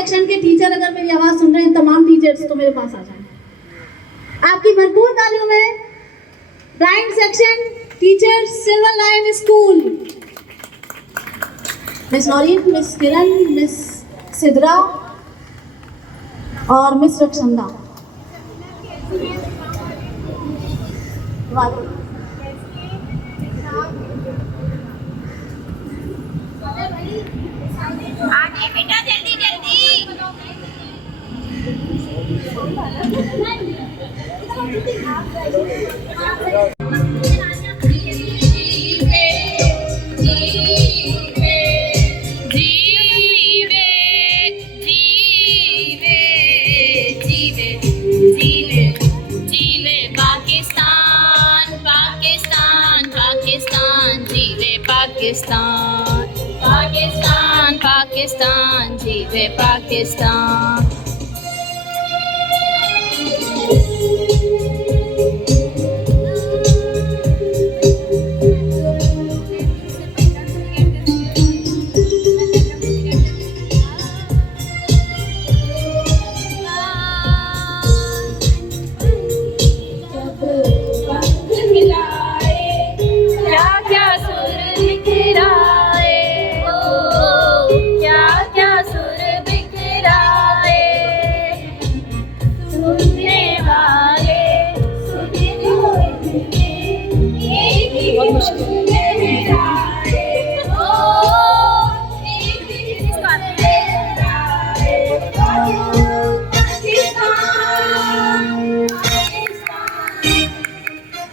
सेक्शन के टीचर अगर मेरी आवाज सुन रहे हैं, तमाम टीचर्स तो मेरे पास आ जाएं। आपकी भरपूर तालियों में rhyme section teacher silver line school, miss Naureen, miss Kiran, miss Sidra और मिस रक्षंदा। आगे बेटा, जल्दी जल्दी। पाकिस्तान, पाकिस्तान, जीवे पाकिस्तान।